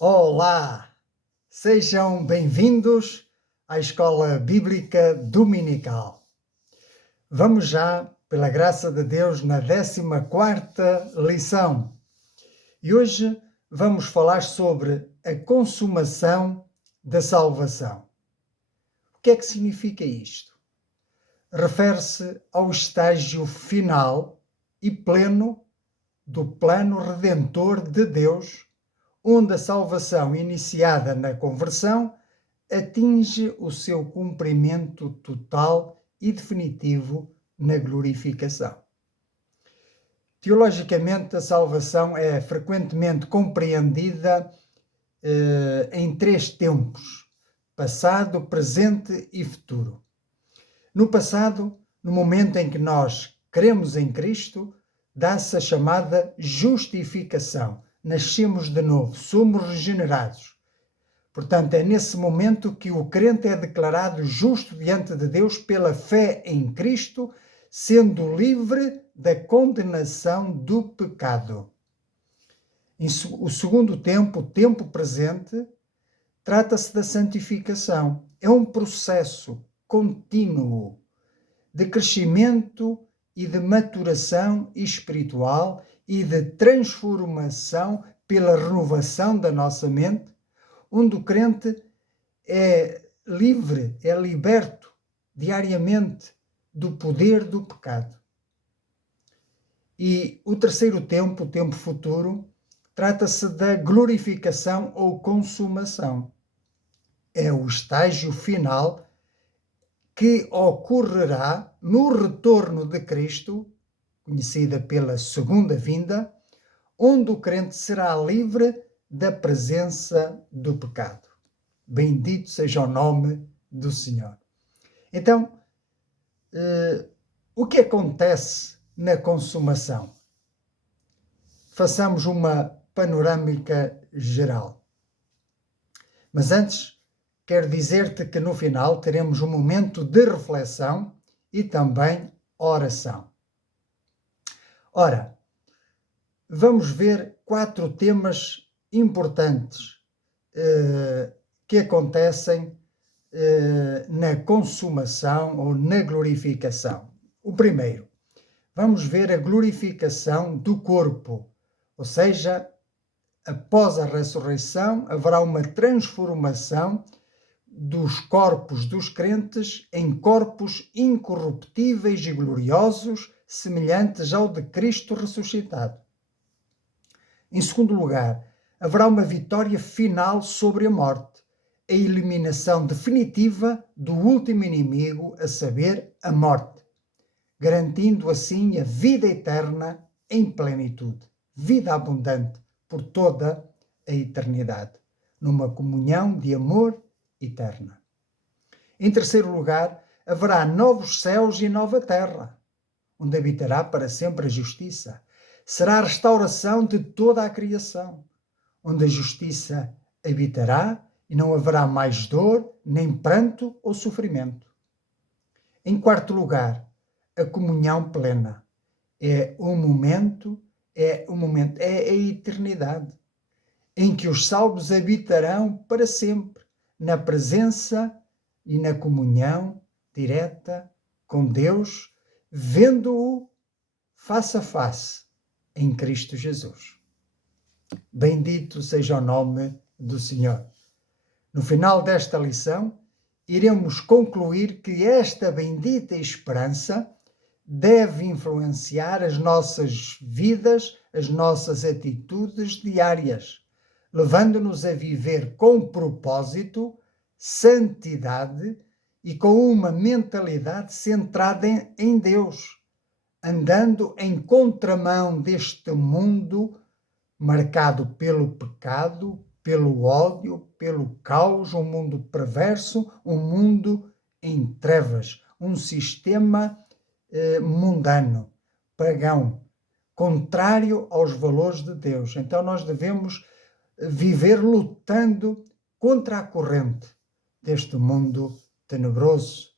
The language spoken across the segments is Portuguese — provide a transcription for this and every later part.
Olá! Sejam bem-vindos à Escola Bíblica Dominical. Vamos já, pela graça de Deus, na 14ª lição. E hoje vamos falar sobre a consumação da salvação. O que é que significa isto? Refere-se ao estágio final e pleno do plano redentor de Deus, onde a salvação iniciada na conversão atinge o seu cumprimento total e definitivo na glorificação. Teologicamente, a salvação é frequentemente compreendida em três tempos: passado, presente e futuro. No passado, no momento em que nós cremos em Cristo, dá-se a chamada justificação. Nascemos de novo, somos regenerados. Portanto, é nesse momento que o crente é declarado justo diante de Deus pela fé em Cristo, sendo livre da condenação do pecado. O segundo tempo, o tempo presente, trata-se da santificação. É um processo contínuo de crescimento e de maturação espiritual e de transformação pela renovação da nossa mente, onde o crente é livre, é liberto diariamente do poder do pecado. E o terceiro tempo, o tempo futuro, trata-se da glorificação ou consumação. É o estágio final que ocorrerá no retorno de Cristo, conhecida pela segunda vinda, onde o crente será livre da presença do pecado. Bendito seja o nome do Senhor. Então, o que acontece na consumação? Façamos uma panorâmica geral. Mas antes, quero dizer-te que no final teremos um momento de reflexão e também oração. Ora, vamos ver 4 temas importantes que acontecem na consumação ou na glorificação. O primeiro, vamos ver a glorificação do corpo, ou seja, após a ressurreição haverá uma transformação dos corpos dos crentes em corpos incorruptíveis e gloriosos, semelhantes ao de Cristo ressuscitado. Em segundo lugar, haverá uma vitória final sobre a morte, a eliminação definitiva do último inimigo, a saber, a morte, garantindo assim a vida eterna em plenitude, vida abundante por toda a eternidade, numa comunhão de amor eterna. Em terceiro lugar, haverá novos céus e nova terra, onde habitará para sempre a justiça. Será a restauração de toda a criação, onde a justiça habitará e não haverá mais dor, nem pranto ou sofrimento. Em quarto lugar, a comunhão plena. É a eternidade, em que os salvos habitarão para sempre, na presença e na comunhão direta com Deus, vendo-o face a face em Cristo Jesus. Bendito seja o nome do Senhor. No final desta lição, iremos concluir que esta bendita esperança deve influenciar as nossas vidas, as nossas atitudes diárias, levando-nos a viver com propósito, santidade e com uma mentalidade centrada em Deus, andando em contramão deste mundo marcado pelo pecado, pelo ódio, pelo caos, um mundo perverso, um mundo em trevas, um sistema mundano, pagão, contrário aos valores de Deus. Então nós devemos viver lutando contra a corrente deste mundo tenebroso.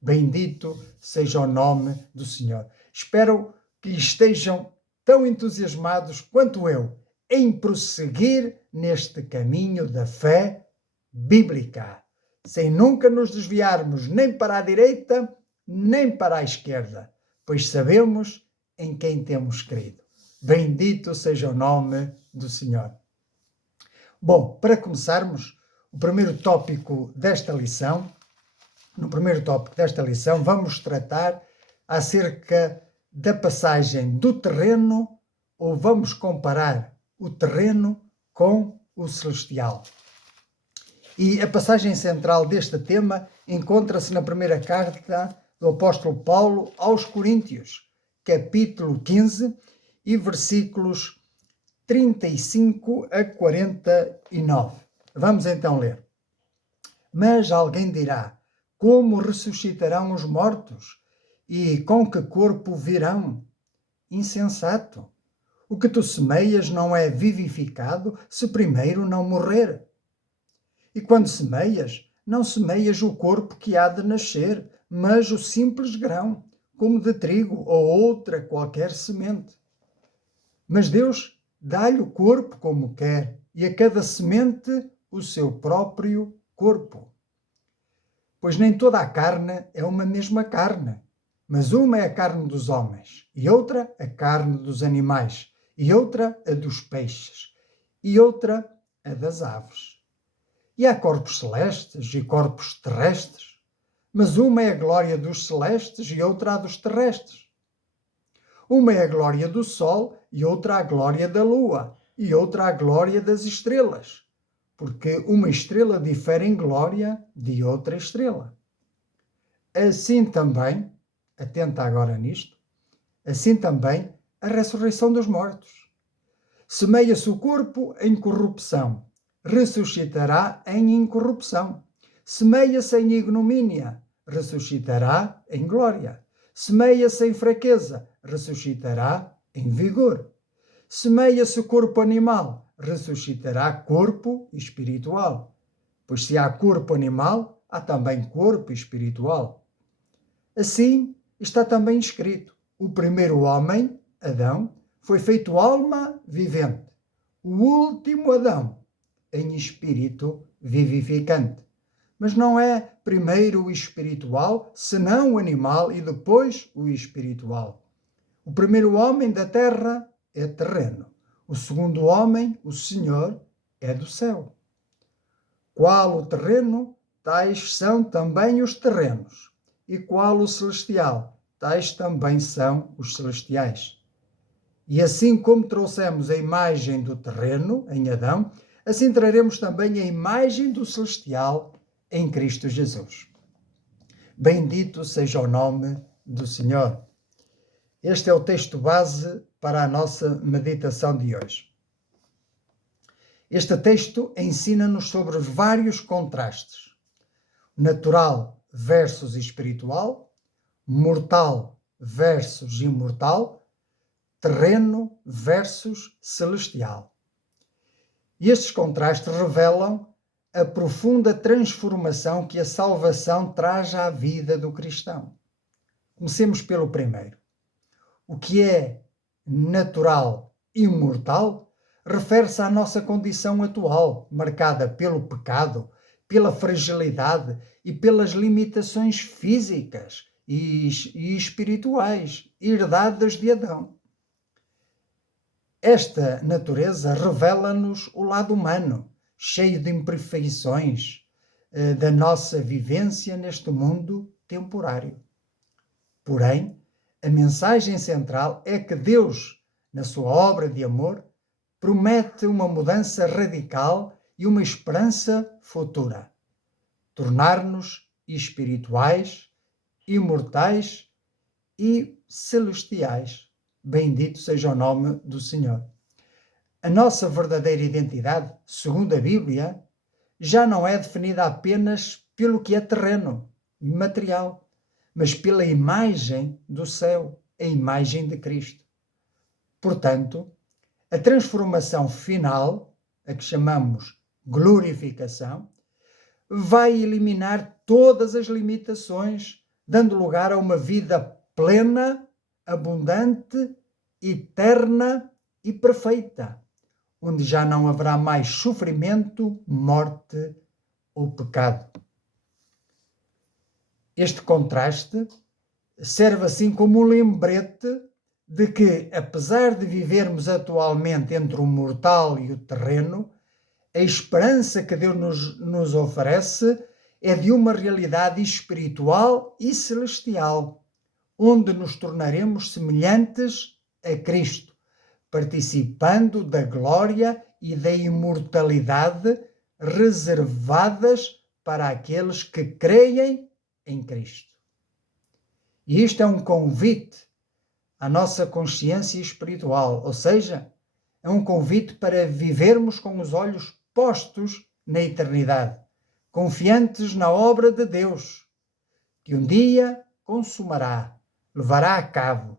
Bendito seja o nome do Senhor. Espero que estejam tão entusiasmados quanto eu em prosseguir neste caminho da fé bíblica, sem nunca nos desviarmos nem para a direita, nem para a esquerda, pois sabemos em quem temos crido. Bendito seja o nome do Senhor. Bom, para começarmos, no primeiro tópico desta lição, vamos tratar acerca da passagem do terreno, ou vamos comparar o terreno com o celestial. E a passagem central deste tema encontra-se na primeira carta do apóstolo Paulo aos Coríntios, capítulo 15 e versículos 35 a 49. Vamos então ler. Mas alguém dirá: como ressuscitarão os mortos? E com que corpo virão? Insensato! O que tu semeias não é vivificado se primeiro não morrer. E quando semeias, não semeias o corpo que há de nascer, mas o simples grão, como de trigo ou outra qualquer semente. Mas Deus dá-lhe o corpo como quer, e a cada semente o seu próprio corpo. Pois nem toda a carne é uma mesma carne, mas uma é a carne dos homens, e outra a carne dos animais, e outra a dos peixes, e outra a das aves. E há corpos celestes e corpos terrestres, mas uma é a glória dos celestes e outra a dos terrestres. Uma é a glória do sol e outra a glória da lua, e outra a glória das estrelas, porque uma estrela difere em glória de outra estrela. Assim também, atenta agora nisto, assim também a ressurreição dos mortos. Semeia-se o corpo em corrupção, ressuscitará em incorrupção. Semeia-se em ignomínia, ressuscitará em glória. Semeia-se em fraqueza, ressuscitará em vigor. Semeia-se o corpo animal, ressuscitará corpo espiritual. Pois se há corpo animal, há também corpo espiritual. Assim está também escrito: o primeiro homem, Adão, foi feito alma vivente. O último Adão, em espírito vivificante. Mas não é primeiro o espiritual, senão o animal, e depois o espiritual. O primeiro homem da terra é terreno. O segundo homem, o Senhor, é do céu. Qual o terreno, tais são também os terrenos. E qual o celestial, tais também são os celestiais. E assim como trouxemos a imagem do terreno, em Adão, assim traremos também a imagem do celestial em Cristo Jesus. Bendito seja o nome do Senhor. Este é o texto base para a nossa meditação de hoje. Este texto ensina-nos sobre os vários contrastes: natural versus espiritual, mortal versus imortal, terreno versus celestial. E estes contrastes revelam a profunda transformação que a salvação traz à vida do cristão. Comecemos pelo primeiro. O que é natural e mortal refere-se à nossa condição atual, marcada pelo pecado, pela fragilidade e pelas limitações físicas e espirituais herdadas de Adão. Esta natureza revela-nos o lado humano, cheio de imperfeições, da nossa vivência neste mundo temporário. Porém, a mensagem central é que Deus, na sua obra de amor, promete uma mudança radical e uma esperança futura. Tornar-nos espirituais, imortais e celestiais. Bendito seja o nome do Senhor. A nossa verdadeira identidade, segundo a Bíblia, já não é definida apenas pelo que é terreno e material, mas pela imagem do céu, a imagem de Cristo. Portanto, a transformação final, a que chamamos glorificação, vai eliminar todas as limitações, dando lugar a uma vida plena, abundante, eterna e perfeita. onde já não haverá mais sofrimento, morte ou pecado. Este contraste serve assim como um lembrete de que, apesar de vivermos atualmente entre o mortal e o terreno, a esperança que Deus nos oferece é de uma realidade espiritual e celestial, onde nos tornaremos semelhantes a Cristo, participando da glória e da imortalidade reservadas para aqueles que creem em Cristo. E isto é um convite à nossa consciência espiritual, ou seja, é um convite para vivermos com os olhos postos na eternidade, confiantes na obra de Deus, que um dia consumará, levará a cabo,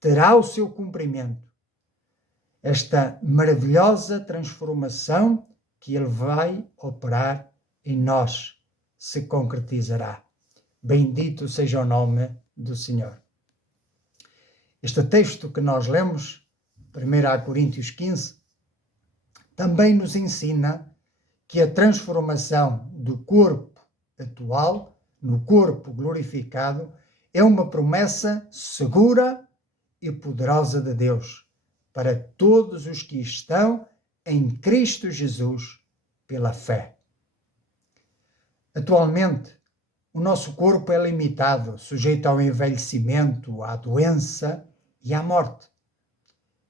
terá o seu cumprimento. Esta maravilhosa transformação que Ele vai operar em nós se concretizará. Bendito seja o nome do Senhor. Este texto que nós lemos, 1 Coríntios 15, também nos ensina que a transformação do corpo atual no corpo glorificado é uma promessa segura e poderosa de Deus para todos os que estão em Cristo Jesus pela fé. Atualmente, o nosso corpo é limitado, sujeito ao envelhecimento, à doença e à morte.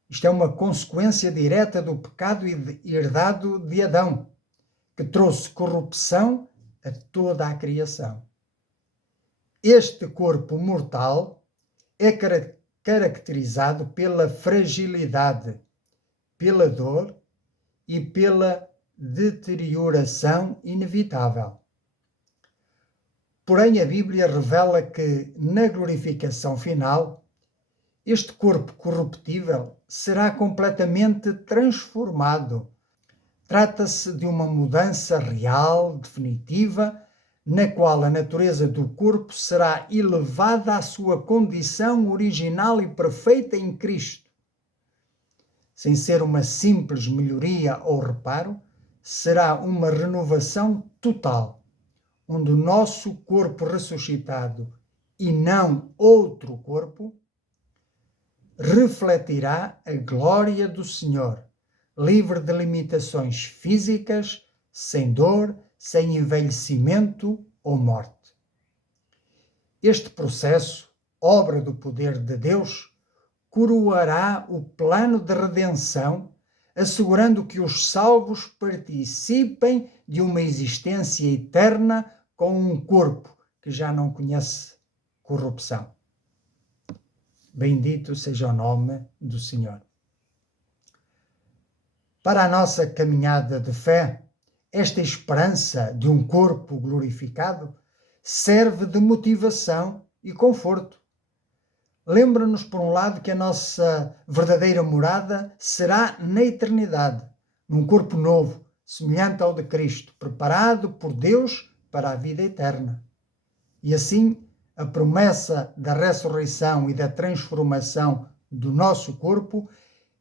Isto é uma consequência direta do pecado herdado de Adão, que trouxe corrupção a toda a criação. Este corpo mortal é caracterizado pela fragilidade, pela dor e pela deterioração inevitável. Porém, a Bíblia revela que, na glorificação final, este corpo corruptível será completamente transformado. Trata-se de uma mudança real, definitiva, na qual a natureza do corpo será elevada à sua condição original e perfeita em Cristo. Sem ser uma simples melhoria ou reparo, será uma renovação total, onde o nosso corpo ressuscitado e não outro corpo refletirá a glória do Senhor, livre de limitações físicas, sem dor, sem envelhecimento ou morte. Este processo, obra do poder de Deus, coroará o plano de redenção, assegurando que os salvos participem de uma existência eterna com um corpo que já não conhece corrupção. Bendito seja o nome do Senhor. Para a nossa caminhada de fé, esta esperança de um corpo glorificado serve de motivação e conforto. Lembra-nos, por um lado, que a nossa verdadeira morada será na eternidade, num corpo novo, semelhante ao de Cristo, preparado por Deus para a vida eterna. E assim, a promessa da ressurreição e da transformação do nosso corpo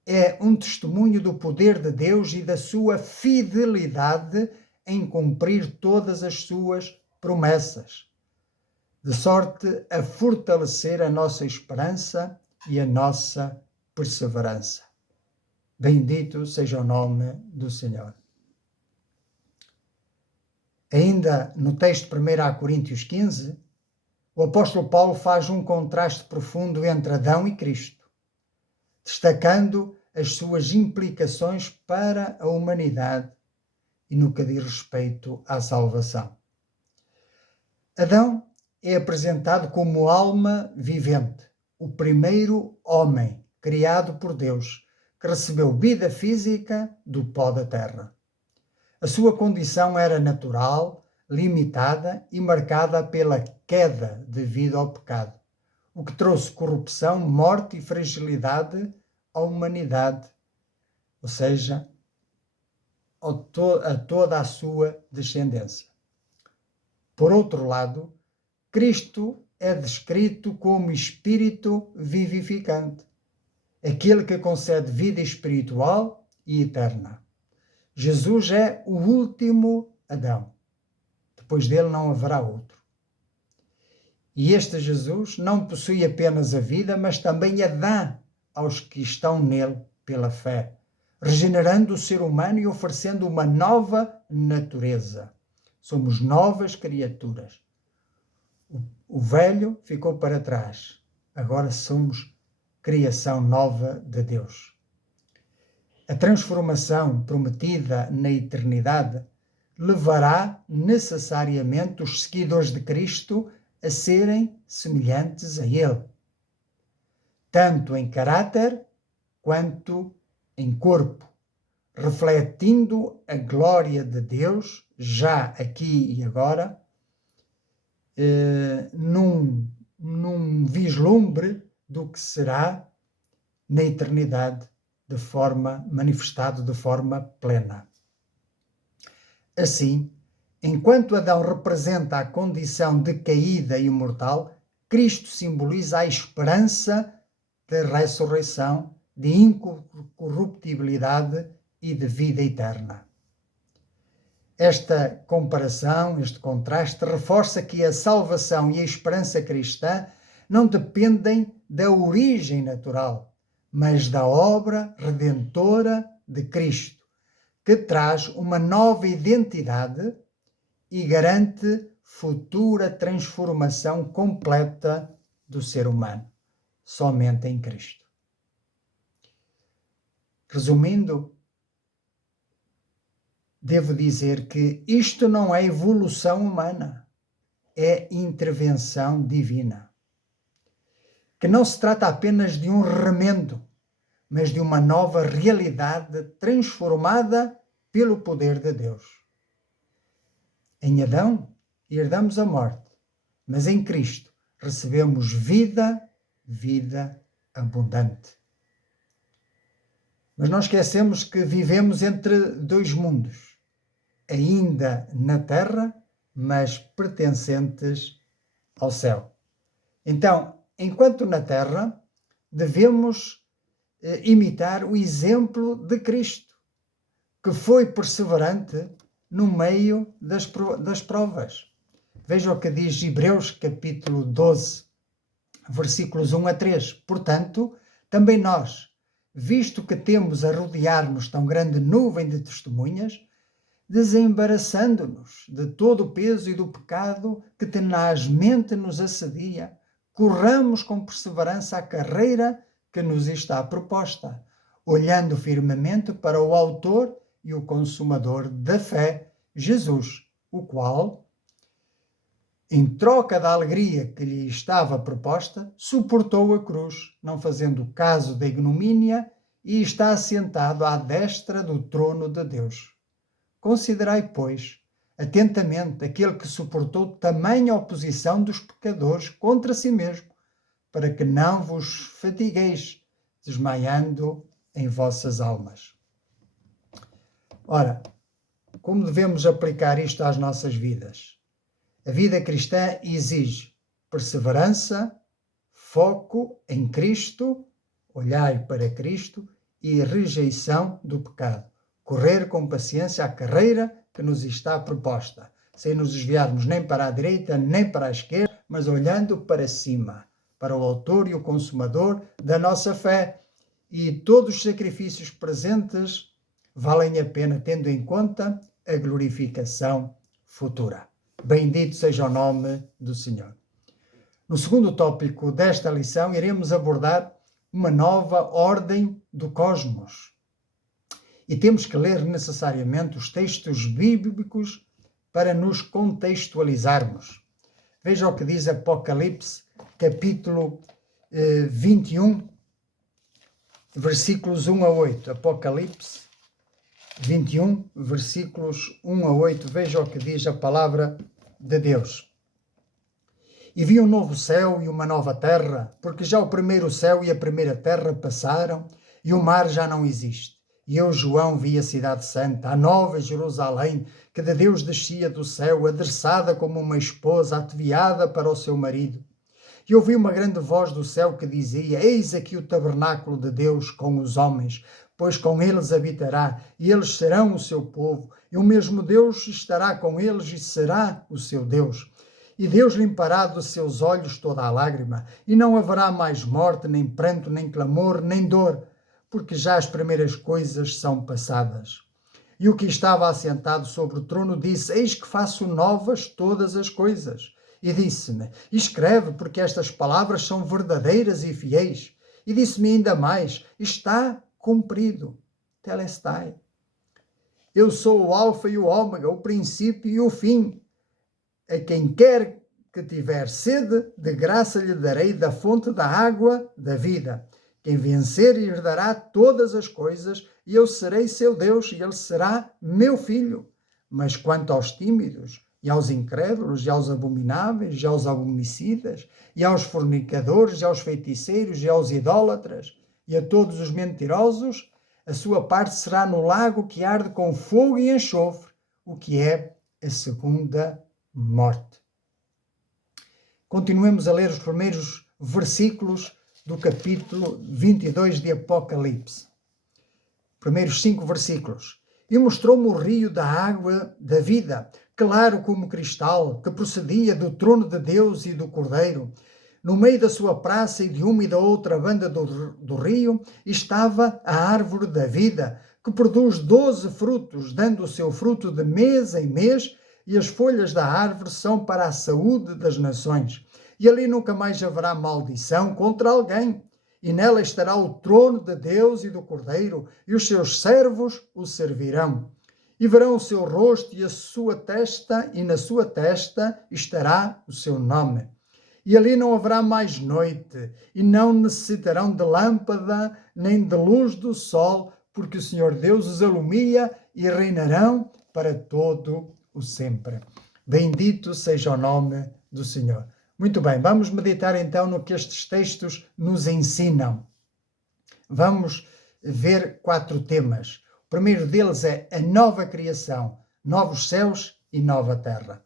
é um testemunho do poder de Deus e da sua fidelidade em cumprir todas as suas promessas, de sorte a fortalecer a nossa esperança e a nossa perseverança. Bendito seja o nome do Senhor. Ainda no texto de 1 Coríntios 15, o apóstolo Paulo faz um contraste profundo entre Adão e Cristo, destacando as suas implicações para a humanidade e no que diz respeito à salvação. Adão é apresentado como alma vivente, o primeiro homem criado por Deus, que recebeu vida física do pó da terra. A sua condição era natural, limitada e marcada pela queda devido ao pecado, o que trouxe corrupção, morte e fragilidade à humanidade, ou seja, a toda a sua descendência. Por outro lado, Cristo é descrito como espírito vivificante, aquele que concede vida espiritual e eterna. Jesus é o último Adão. Depois dele não haverá outro. E este Jesus não possui apenas a vida, mas também a dá aos que estão nele pela fé, regenerando o ser humano e oferecendo uma nova natureza. Somos novas criaturas. O velho ficou para trás. Agora somos criação nova de Deus. A transformação prometida na eternidade levará necessariamente os seguidores de Cristo a serem semelhantes a Ele, tanto em caráter quanto em corpo, refletindo a glória de Deus, já aqui e agora, num vislumbre do que será na eternidade, manifestado de forma plena. Assim, enquanto Adão representa a condição de caída e mortal, Cristo simboliza a esperança de ressurreição, de incorruptibilidade e de vida eterna. Esta comparação, este contraste, reforça que a salvação e a esperança cristã não dependem da origem natural, mas da obra redentora de Cristo, que traz uma nova identidade e garante futura transformação completa do ser humano, somente em Cristo. Resumindo, devo dizer que isto não é evolução humana, é intervenção divina. Que não se trata apenas de um remendo, mas de uma nova realidade transformada pelo poder de Deus. Em Adão herdamos a morte, mas em Cristo recebemos vida abundante. Mas não esquecemos que vivemos entre dois mundos, ainda na terra, mas pertencentes ao céu. Então, enquanto na terra, devemos imitar o exemplo de Cristo, que foi perseverante no meio das provas. Veja o que diz Hebreus capítulo 12, versículos 1 a 3. Portanto, também nós, visto que temos a rodear-nos tão grande nuvem de testemunhas, desembaraçando-nos de todo o peso e do pecado que tenazmente nos assedia, corramos com perseverança a carreira que nos está proposta, olhando firmemente para o autor e o consumador da fé, Jesus, o qual, em troca da alegria que lhe estava proposta, suportou a cruz, não fazendo caso da ignomínia, e está assentado à destra do trono de Deus. Considerai, pois, atentamente aquele que suportou tamanha oposição dos pecadores contra si mesmo, para que não vos fatigueis, desmaiando em vossas almas. Ora, como devemos aplicar isto às nossas vidas? A vida cristã exige perseverança, foco em Cristo, olhai para Cristo e rejeição do pecado. Correr com paciência a carreira que nos está proposta, sem nos desviarmos nem para a direita nem para a esquerda, mas olhando para cima, para o autor e o consumador da nossa fé. E todos os sacrifícios presentes valem a pena, tendo em conta a glorificação futura. Bendito seja o nome do Senhor. No segundo tópico desta lição, iremos abordar uma nova ordem do cosmos. E temos que ler necessariamente os textos bíblicos para nos contextualizarmos. Veja o que diz Apocalipse, capítulo 21, versículos 1 a 8. Apocalipse 21, versículos 1 a 8. Veja o que diz a palavra de Deus. E vi um novo céu e uma nova terra, porque já o primeiro céu e a primeira terra passaram, e o mar já não existe. E eu, João, vi a cidade santa, a nova Jerusalém, que de Deus descia do céu, adereçada como uma esposa ataviada para o seu marido. E ouvi uma grande voz do céu que dizia: Eis aqui o tabernáculo de Deus com os homens, pois com eles habitará, e eles serão o seu povo, e o mesmo Deus estará com eles e será o seu Deus. E Deus limpará dos seus olhos toda a lágrima, e não haverá mais morte, nem pranto, nem clamor, nem dor, porque já as primeiras coisas são passadas. E o que estava assentado sobre o trono disse: Eis que faço novas todas as coisas. E disse-me: Escreve, porque estas palavras são verdadeiras e fiéis. E disse-me ainda mais: Está cumprido. Telestai. Eu sou o Alfa e o Ômega, o princípio e o fim. A quem quer que tiver sede, de graça lhe darei da fonte da água da vida. Quem vencer herdará todas as coisas, e eu serei seu Deus, e ele será meu filho. Mas quanto aos tímidos, e aos incrédulos, e aos abomináveis, e aos homicidas, e aos fornicadores, e aos feiticeiros, e aos idólatras, e a todos os mentirosos, a sua parte será no lago que arde com fogo e enxofre, o que é a segunda morte. Continuemos a ler os primeiros versículos do capítulo 22 de Apocalipse. Primeiros 5 versículos. E mostrou-me o rio da água da vida, claro como cristal, que procedia do trono de Deus e do Cordeiro. No meio da sua praça e de uma e da outra banda do rio estava a árvore da vida, que produz 12 frutos, dando o seu fruto de mês em mês, e as folhas da árvore são para a saúde das nações. E ali nunca mais haverá maldição contra alguém. E nela estará o trono de Deus e do Cordeiro, e os seus servos o servirão. E verão o seu rosto e a sua testa, e na sua testa estará o seu nome. E ali não haverá mais noite, e não necessitarão de lâmpada, nem de luz do sol, porque o Senhor Deus os alumia e reinarão para todo o sempre. Bendito seja o nome do Senhor. Muito bem, vamos meditar então no que estes textos nos ensinam. Vamos ver 4 temas. O primeiro deles é a nova criação, novos céus e nova terra.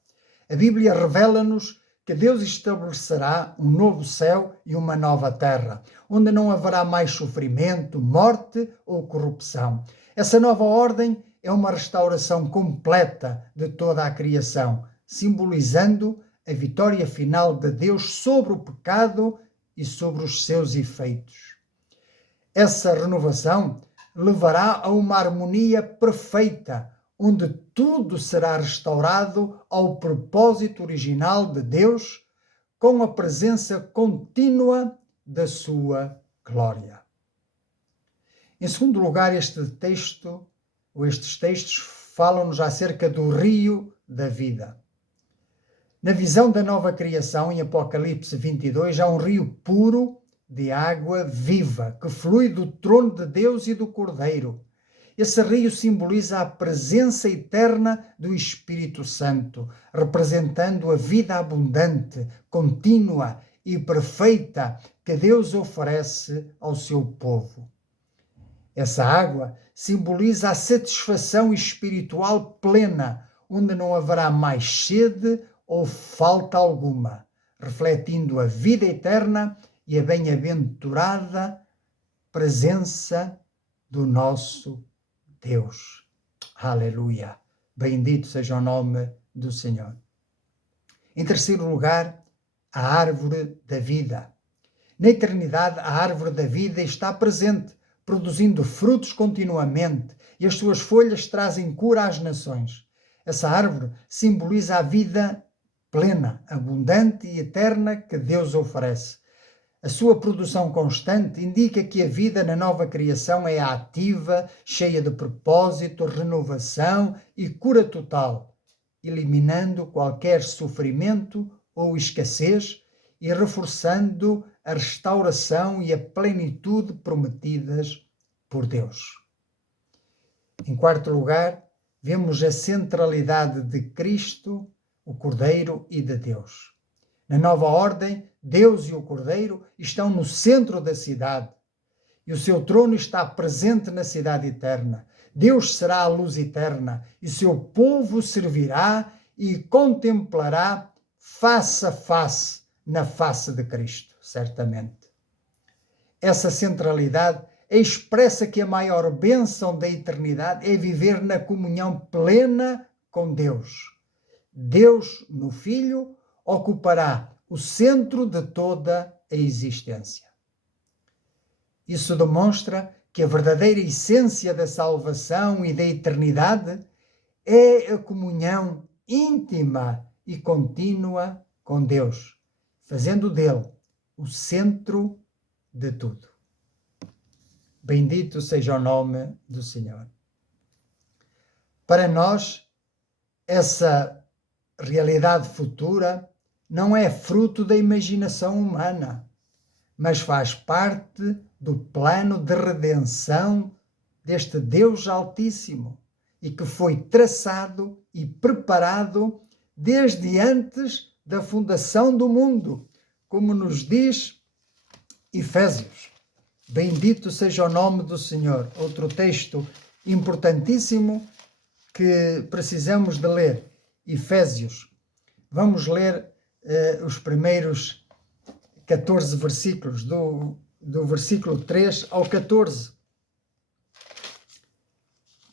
A Bíblia revela-nos que Deus estabelecerá um novo céu e uma nova terra, onde não haverá mais sofrimento, morte ou corrupção. Essa nova ordem é uma restauração completa de toda a criação, simbolizando a vitória final de Deus sobre o pecado e sobre os seus efeitos. Essa renovação levará a uma harmonia perfeita, onde tudo será restaurado ao propósito original de Deus, com a presença contínua da sua glória. Em segundo lugar, estes textos falam-nos acerca do rio da vida. Na visão da nova criação, em Apocalipse 22, há um rio puro de água viva, que flui do trono de Deus e do Cordeiro. Esse rio simboliza a presença eterna do Espírito Santo, representando a vida abundante, contínua e perfeita que Deus oferece ao seu povo. Essa água simboliza a satisfação espiritual plena, onde não haverá mais sede ou falta alguma, refletindo a vida eterna e a bem-aventurada presença do nosso Deus. Aleluia! Bendito seja o nome do Senhor. Em terceiro lugar, a árvore da vida. Na eternidade, a árvore da vida está presente, produzindo frutos continuamente, e as suas folhas trazem cura às nações. Essa árvore simboliza a vida plena, abundante e eterna que Deus oferece. A sua produção constante indica que a vida na nova criação é ativa, cheia de propósito, renovação e cura total, eliminando qualquer sofrimento ou escassez e reforçando a restauração e a plenitude prometidas por Deus. Em quarto lugar, vemos a centralidade de Cristo, o Cordeiro e de Deus. Na nova ordem, Deus e o Cordeiro estão no centro da cidade e o seu trono está presente na cidade eterna. Deus será a luz eterna e seu povo servirá e contemplará face a face na face de Cristo, certamente. Essa centralidade expressa que a maior bênção da eternidade é viver na comunhão plena com Deus. Deus, no Filho, ocupará o centro de toda a existência. Isso demonstra que a verdadeira essência da salvação e da eternidade é a comunhão íntima e contínua com Deus, fazendo dele o centro de tudo. Bendito seja o nome do Senhor. Para nós, essa realidade futura não é fruto da imaginação humana, mas faz parte do plano de redenção deste Deus Altíssimo e que foi traçado e preparado desde antes da fundação do mundo, como nos diz Efésios. Bendito seja o nome do Senhor. Outro texto importantíssimo que precisamos de ler, Efésios. Vamos ler os primeiros 14 versículos, do versículo 3 ao 14.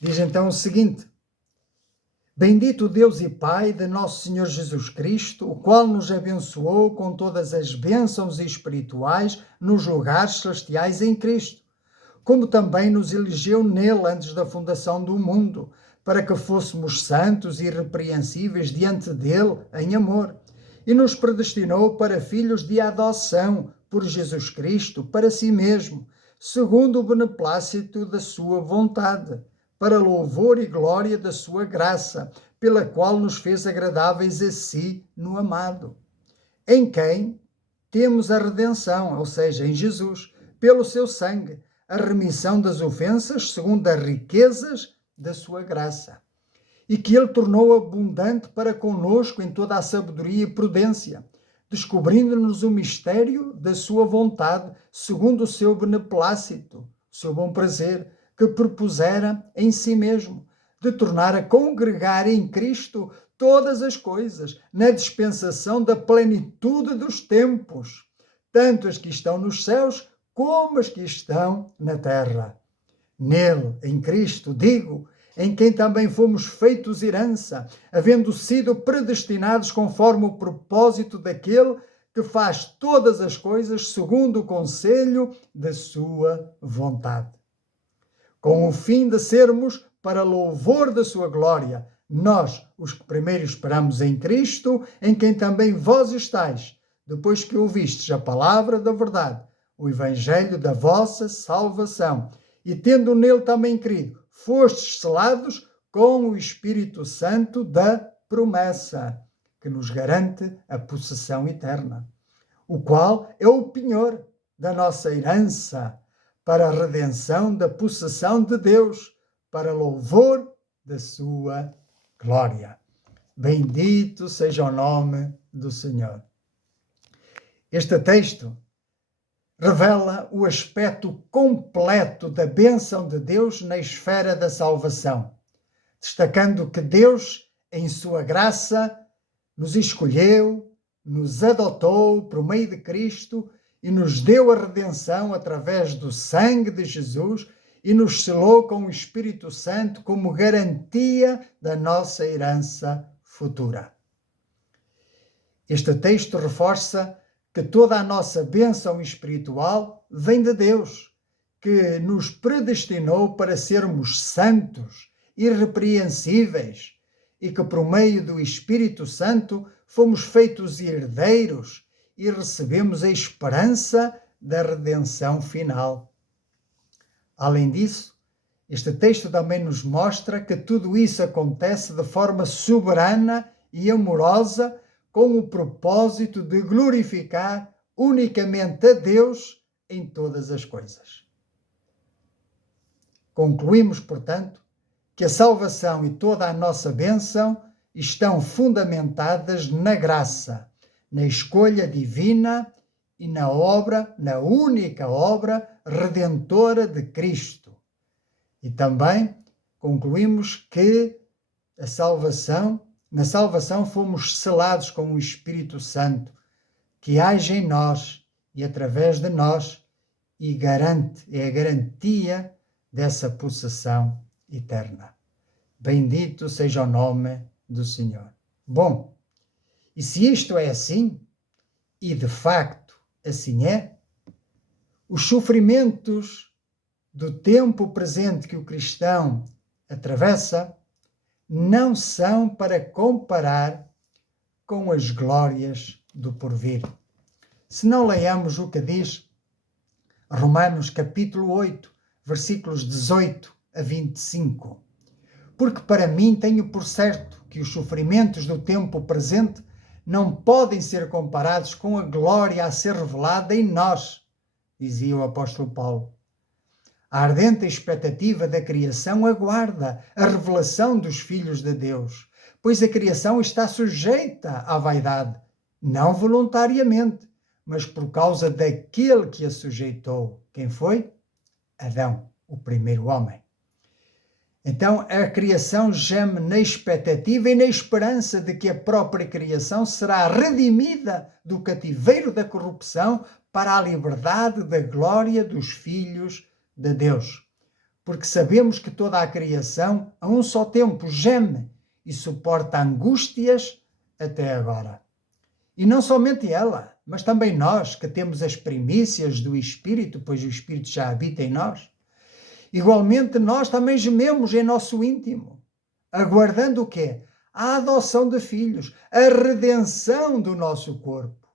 Diz então o seguinte: Bendito Deus e Pai de nosso Senhor Jesus Cristo, o qual nos abençoou com todas as bênçãos espirituais nos lugares celestiais em Cristo, como também nos elegeu nele antes da fundação do mundo, para que fôssemos santos e irrepreensíveis diante dele em amor, e nos predestinou para filhos de adoção por Jesus Cristo para si mesmo, segundo o beneplácito da sua vontade, para louvor e glória da sua graça, pela qual nos fez agradáveis a si no amado, em quem temos a redenção, ou seja, em Jesus, pelo seu sangue, a remissão das ofensas, segundo as riquezas da sua graça, e que ele tornou abundante para conosco em toda a sabedoria e prudência, descobrindo-nos o mistério da sua vontade, segundo o seu beneplácito, o seu bom prazer, que propusera em si mesmo, de tornar a congregar em Cristo todas as coisas, na dispensação da plenitude dos tempos, tanto as que estão nos céus como as que estão na terra. Nele, em Cristo, digo, em quem também fomos feitos herança, havendo sido predestinados conforme o propósito daquele que faz todas as coisas segundo o conselho da sua vontade, com o fim de sermos para louvor da sua glória, nós, os que primeiro esperamos em Cristo, em quem também vós estáis, depois que ouvistes a palavra da verdade, o evangelho da vossa salvação, e tendo nele também crido, fostes selados com o Espírito Santo da promessa, que nos garante a possessão eterna, o qual é o penhor da nossa herança, para a redenção da possessão de Deus, para louvor da sua glória. Bendito seja o nome do Senhor. Este texto revela o aspecto completo da bênção de Deus na esfera da salvação, destacando que Deus, em sua graça, nos escolheu, nos adotou por meio de Cristo e nos deu a redenção através do sangue de Jesus e nos selou com o Espírito Santo como garantia da nossa herança futura. Este texto reforça que toda a nossa bênção espiritual vem de Deus, que nos predestinou para sermos santos, irrepreensíveis, e que por meio do Espírito Santo fomos feitos herdeiros e recebemos a esperança da redenção final. Além disso, este texto também nos mostra que tudo isso acontece de forma soberana e amorosa, com o propósito de glorificar unicamente a Deus em todas as coisas. Concluímos, portanto, que a salvação e toda a nossa bênção estão fundamentadas na graça, na escolha divina e na única obra redentora de Cristo. E também concluímos que na salvação fomos selados com o Espírito Santo, que age em nós e através de nós e é a garantia dessa possessão eterna. Bendito seja o nome do Senhor. Bom, e se isto é assim, e de facto assim é, os sofrimentos do tempo presente que o cristão atravessa não são para comparar com as glórias do porvir. Se não leiamos o que diz Romanos capítulo 8, versículos 18 a 25. Porque para mim tenho por certo que os sofrimentos do tempo presente não podem ser comparados com a glória a ser revelada em nós, dizia o apóstolo Paulo. A ardente expectativa da criação aguarda a revelação dos filhos de Deus, pois a criação está sujeita à vaidade, não voluntariamente, mas por causa daquele que a sujeitou. Quem foi? Adão, o primeiro homem. Então a criação geme na expectativa e na esperança de que a própria criação será redimida do cativeiro da corrupção para a liberdade da glória dos filhos de Deus. Porque sabemos que toda a criação a um só tempo geme e suporta angústias até agora. E não somente ela, mas também nós, que temos as primícias do Espírito, pois o Espírito já habita em nós. Igualmente, nós também gememos em nosso íntimo, aguardando o quê? A adoção de filhos, a redenção do nosso corpo,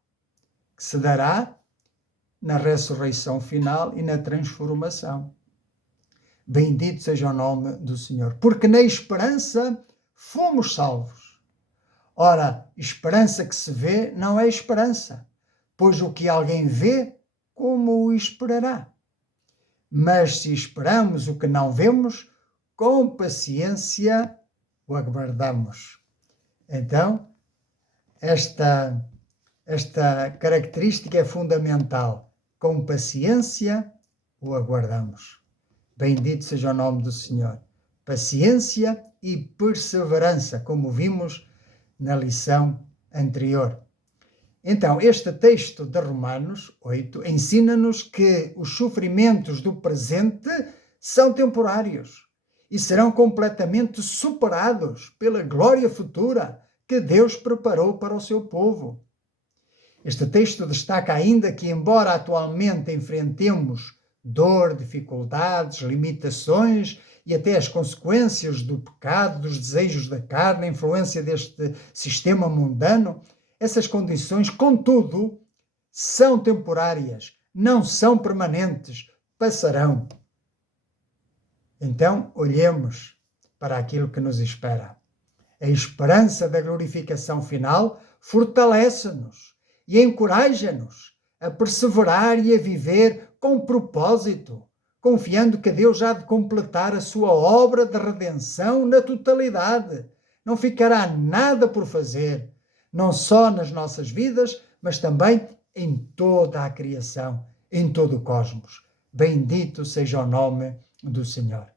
que se dará na ressurreição final e na transformação. Bendito seja o nome do Senhor, porque na esperança fomos salvos. Ora, esperança que se vê não é esperança, pois o que alguém vê, como o esperará? Mas se esperamos o que não vemos, com paciência o aguardamos. Então, esta característica é fundamental. Com paciência o aguardamos. Bendito seja o nome do Senhor. Paciência e perseverança, como vimos na lição anterior. Então, este texto de Romanos 8 ensina-nos que os sofrimentos do presente são temporários e serão completamente superados pela glória futura que Deus preparou para o seu povo. Este texto destaca ainda que, embora atualmente enfrentemos dor, dificuldades, limitações e até as consequências do pecado, dos desejos da carne, a influência deste sistema mundano, essas condições, contudo, são temporárias, não são permanentes, passarão. Então, olhemos para aquilo que nos espera. A esperança da glorificação final fortalece-nos e encoraja-nos a perseverar e a viver com propósito, confiando que Deus há de completar a sua obra de redenção na totalidade. Não ficará nada por fazer, não só nas nossas vidas, mas também em toda a criação, em todo o cosmos. Bendito seja o nome do Senhor.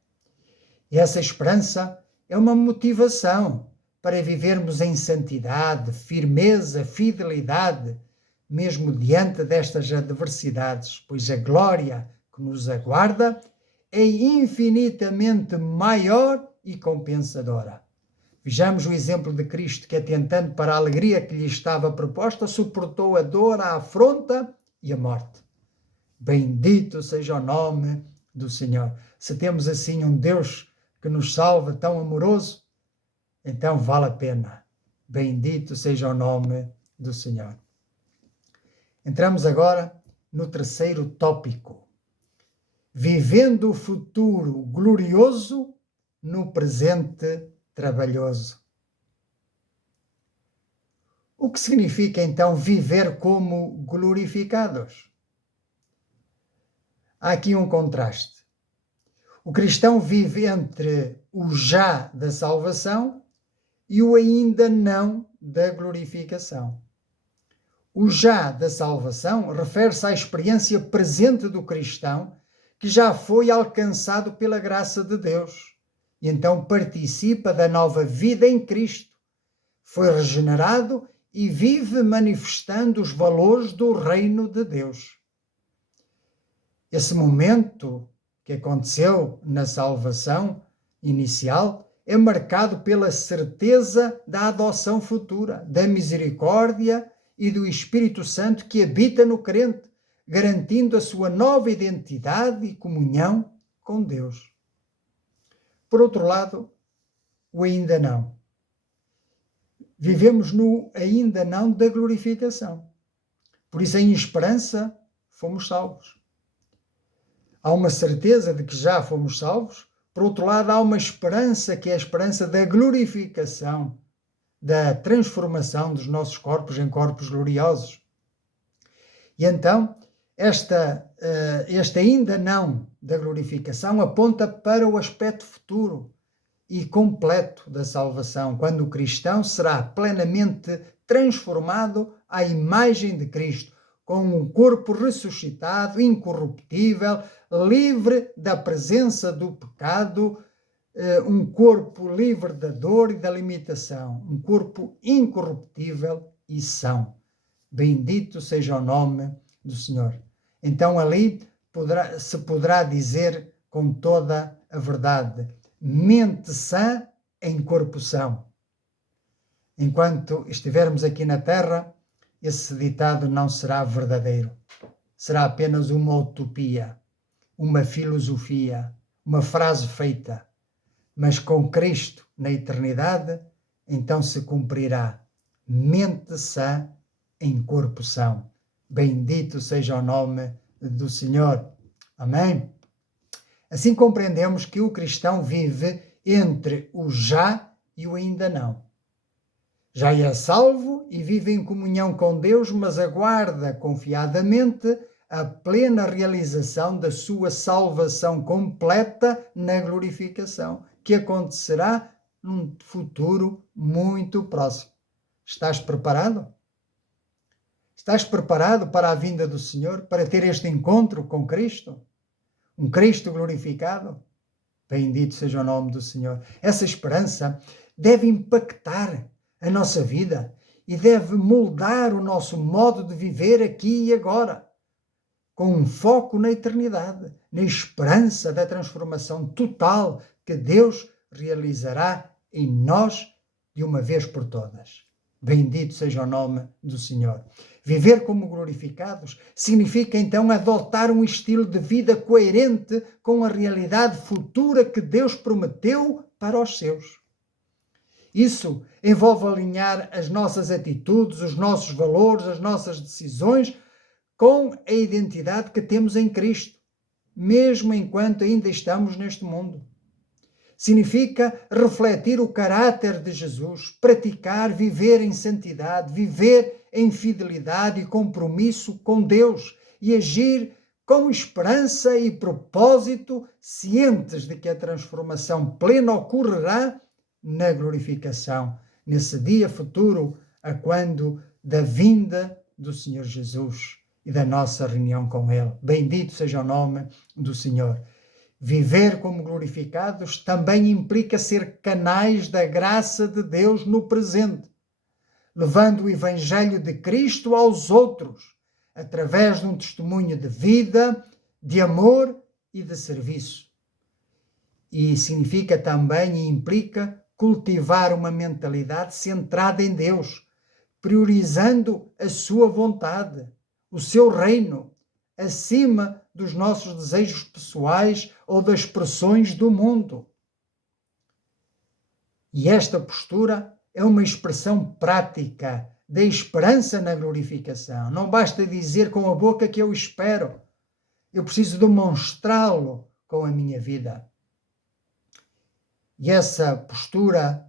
E essa esperança é uma motivação para vivermos em santidade, firmeza, fidelidade, mesmo diante destas adversidades, pois a glória que nos aguarda é infinitamente maior e compensadora. Vejamos o exemplo de Cristo, que, atentando para a alegria que lhe estava proposta, suportou a dor, a afronta e a morte. Bendito seja o nome do Senhor. Se temos assim um Deus que nos salva, tão amoroso, então vale a pena. Bendito seja o nome do Senhor. Entramos agora no terceiro tópico. Vivendo o futuro glorioso no presente trabalhoso. O que significa então viver como glorificados? Há aqui um contraste. O cristão vive entre o já da salvação e o ainda não da glorificação. O já da salvação refere-se à experiência presente do cristão que já foi alcançado pela graça de Deus e então participa da nova vida em Cristo. Foi regenerado e vive manifestando os valores do reino de Deus. Esse momento que aconteceu na salvação inicial é marcado pela certeza da adoção futura, da misericórdia e do Espírito Santo que habita no crente, garantindo a sua nova identidade e comunhão com Deus. Por outro lado, o ainda não. Vivemos no ainda não da glorificação. Por isso, em esperança, fomos salvos. Há uma certeza de que já fomos salvos. Por outro lado, há uma esperança que é a esperança da glorificação, da transformação dos nossos corpos em corpos gloriosos. E então, este ainda não da glorificação aponta para o aspecto futuro e completo da salvação, quando o cristão será plenamente transformado à imagem de Cristo, com um corpo ressuscitado, incorruptível, livre da presença do pecado, um corpo livre da dor e da limitação, um corpo incorruptível e são. Bendito seja o nome do Senhor. Então ali se poderá dizer com toda a verdade: mente sã em corpo são. Enquanto estivermos aqui na terra, esse ditado não será verdadeiro. Será apenas uma utopia, uma filosofia, uma frase feita. Mas com Cristo na eternidade, então se cumprirá. Mente sã em corpo são. Bendito seja o nome do Senhor. Amém? Assim compreendemos que o cristão vive entre o já e o ainda não. Já é salvo e vive em comunhão com Deus, mas aguarda confiadamente a plena realização da sua salvação completa na glorificação, que acontecerá num futuro muito próximo. Estás preparado? Estás preparado para a vinda do Senhor, para ter este encontro com Cristo? Um Cristo glorificado? Bendito seja o nome do Senhor. Essa esperança deve impactar a nossa vida e deve moldar o nosso modo de viver aqui e agora, com um foco na eternidade, na esperança da transformação total que Deus realizará em nós de uma vez por todas. Bendito seja o nome do Senhor. Viver como glorificados significa então adotar um estilo de vida coerente com a realidade futura que Deus prometeu para os seus. Isso envolve alinhar as nossas atitudes, os nossos valores, as nossas decisões com a identidade que temos em Cristo, mesmo enquanto ainda estamos neste mundo. Significa refletir o caráter de Jesus, praticar, viver em santidade, viver em fidelidade e compromisso com Deus e agir com esperança e propósito, cientes de que a transformação plena ocorrerá na glorificação, nesse dia futuro, a quando da vinda do Senhor Jesus e da nossa reunião com Ele. Bendito seja o nome do Senhor. Viver como glorificados também implica ser canais da graça de Deus no presente, levando o Evangelho de Cristo aos outros, através de um testemunho de vida, de amor e de serviço. E significa também e implica cultivar uma mentalidade centrada em Deus, priorizando a sua vontade, o seu reino, acima dos nossos desejos pessoais ou das pressões do mundo. E esta postura é uma expressão prática da esperança na glorificação. Não basta dizer com a boca que eu espero. Eu preciso demonstrá-lo com a minha vida. E essa postura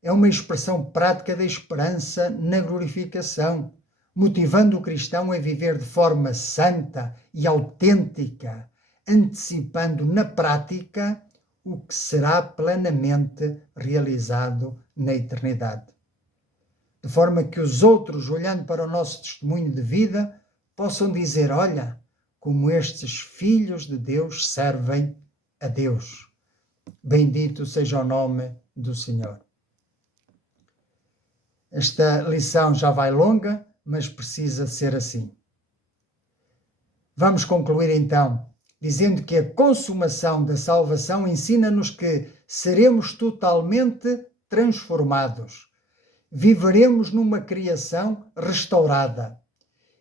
é uma expressão prática da esperança na glorificação, motivando o cristão a viver de forma santa e autêntica, antecipando na prática o que será plenamente realizado na eternidade. De forma que os outros, olhando para o nosso testemunho de vida, possam dizer: olha, como estes filhos de Deus servem a Deus. Bendito seja o nome do Senhor. Esta lição já vai longa, mas precisa ser assim. Vamos concluir então, dizendo que a consumação da salvação ensina-nos que seremos totalmente transformados. Viveremos numa criação restaurada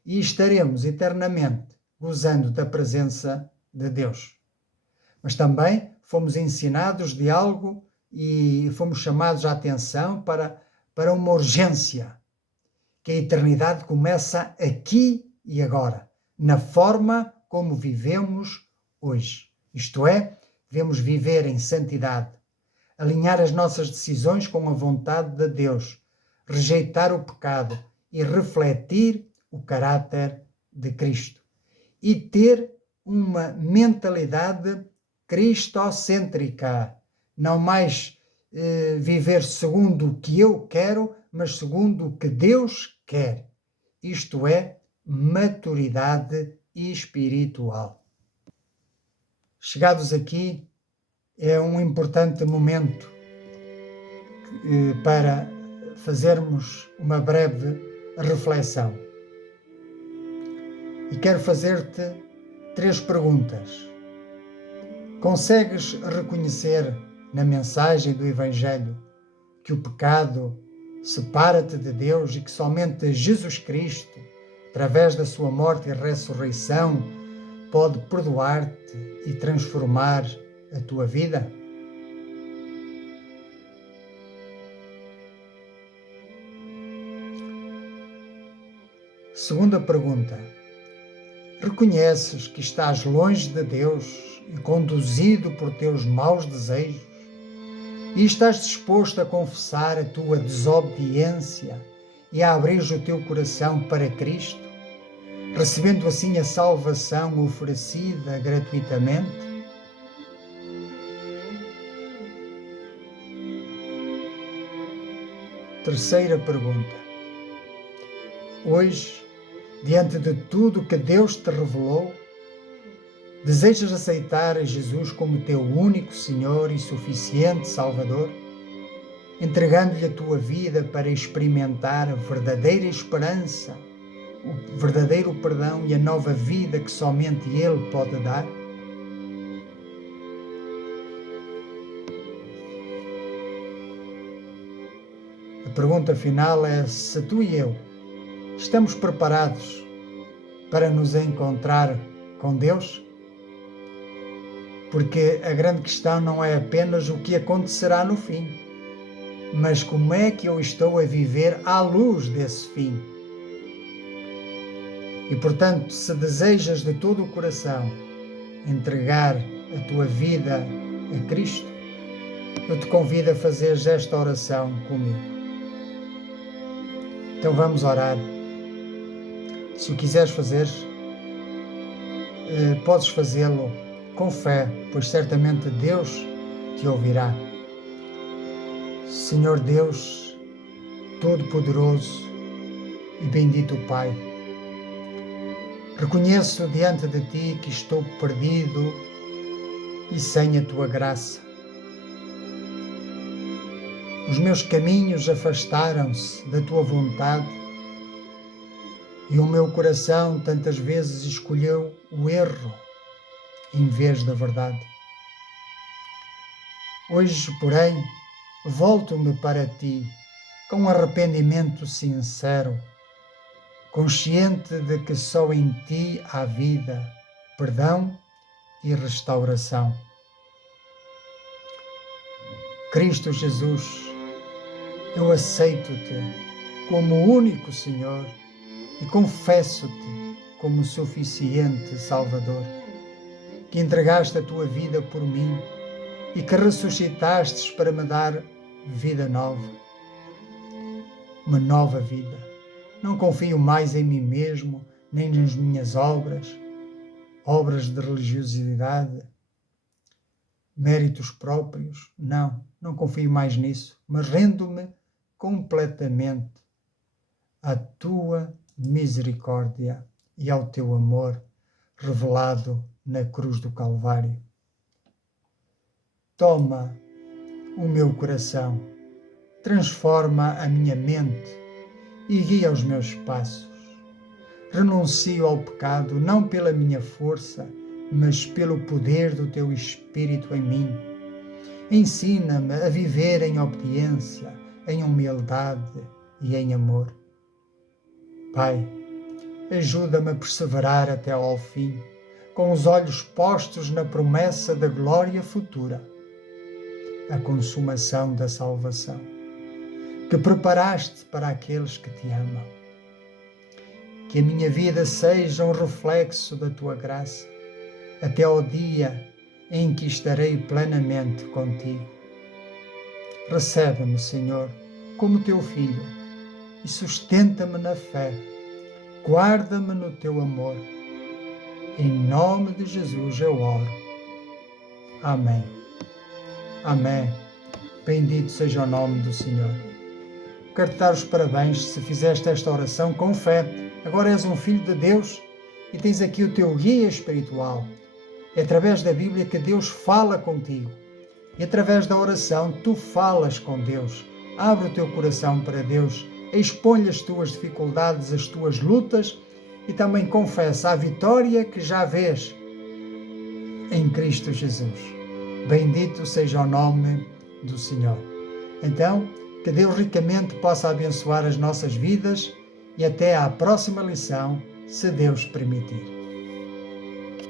e estaremos eternamente gozando da presença de Deus. Mas também fomos ensinados de algo e fomos chamados a atenção para uma urgência, que a eternidade começa aqui e agora, na forma como vivemos hoje. Isto é, devemos viver em santidade, alinhar as nossas decisões com a vontade de Deus, rejeitar o pecado e refletir o caráter de Cristo. E ter uma mentalidade cristocêntrica, não mais viver segundo o que eu quero, mas segundo o que Deus quer. Isto é, maturidade espiritual. Chegados aqui, é um importante momento para fazermos uma breve reflexão. E quero fazer-te 3 perguntas. Consegues reconhecer na mensagem do Evangelho que o pecado separa-te de Deus e que somente Jesus Cristo, através da sua morte e ressurreição, pode perdoar-te e transformar a tua vida? Segunda pergunta. Reconheces que estás longe de Deus e conduzido por teus maus desejos? E estás disposto a confessar a tua desobediência e a abrir o teu coração para Cristo, recebendo assim a salvação oferecida gratuitamente? Terceira pergunta. Hoje, diante de tudo que Deus te revelou, desejas aceitar Jesus como teu único Senhor e suficiente Salvador, entregando-lhe a tua vida para experimentar a verdadeira esperança, o verdadeiro perdão e a nova vida que somente Ele pode dar? A pergunta final é se tu e eu estamos preparados para nos encontrar com Deus? Porque a grande questão não é apenas o que acontecerá no fim, mas como é que eu estou a viver à luz desse fim. E, portanto, se desejas de todo o coração entregar a tua vida a Cristo, eu te convido a fazer esta oração comigo. Então vamos orar. Se o quiseres fazer, podes fazê-lo com fé, pois certamente Deus te ouvirá. Senhor Deus, Todo-Poderoso e bendito Pai, reconheço diante de Ti que estou perdido e sem a Tua graça. Os meus caminhos afastaram-se da Tua vontade e o meu coração tantas vezes escolheu o erro em vez da verdade. Hoje, porém, volto-me para Ti com arrependimento sincero, consciente de que só em Ti há vida, perdão e restauração. Cristo Jesus, eu aceito-Te como o único Senhor e confesso-Te como suficiente Salvador, que entregaste a Tua vida por mim e que ressuscitastes para me dar vida nova. Uma nova vida. Não confio mais em mim mesmo, nem nas minhas obras de religiosidade, méritos próprios. Não confio mais nisso, mas rendo-me completamente à Tua misericórdia e ao Teu amor revelado na cruz do Calvário. Toma o meu coração, transforma a minha mente e guia os meus passos. renuncio ao pecado, não pela minha força, mas pelo poder do Teu Espírito em mim. Ensina-me a viver em obediência, em humildade e em amor. Pai, ajuda-me a perseverar até ao fim, com os olhos postos na promessa da glória futura, a consumação da salvação, que preparaste para aqueles que te amam. Que a minha vida seja um reflexo da Tua graça, até ao dia em que estarei plenamente contigo. Recebe-me, Senhor, como Teu Filho e sustenta-me na fé. Guarda-me no Teu amor. Em nome de Jesus eu oro. Amém. Amém. Bendito seja o nome do Senhor. Quero-te dar os parabéns se fizeste esta oração com fé. Agora és um filho de Deus e tens aqui o teu guia espiritual. É através da Bíblia que Deus fala contigo. E através da oração tu falas com Deus. Abre o teu coração para Deus. Expõe as tuas dificuldades, as tuas lutas e também confessa a vitória que já vês em Cristo Jesus. Bendito seja o nome do Senhor. Então, que Deus ricamente possa abençoar as nossas vidas e até à próxima lição, se Deus permitir.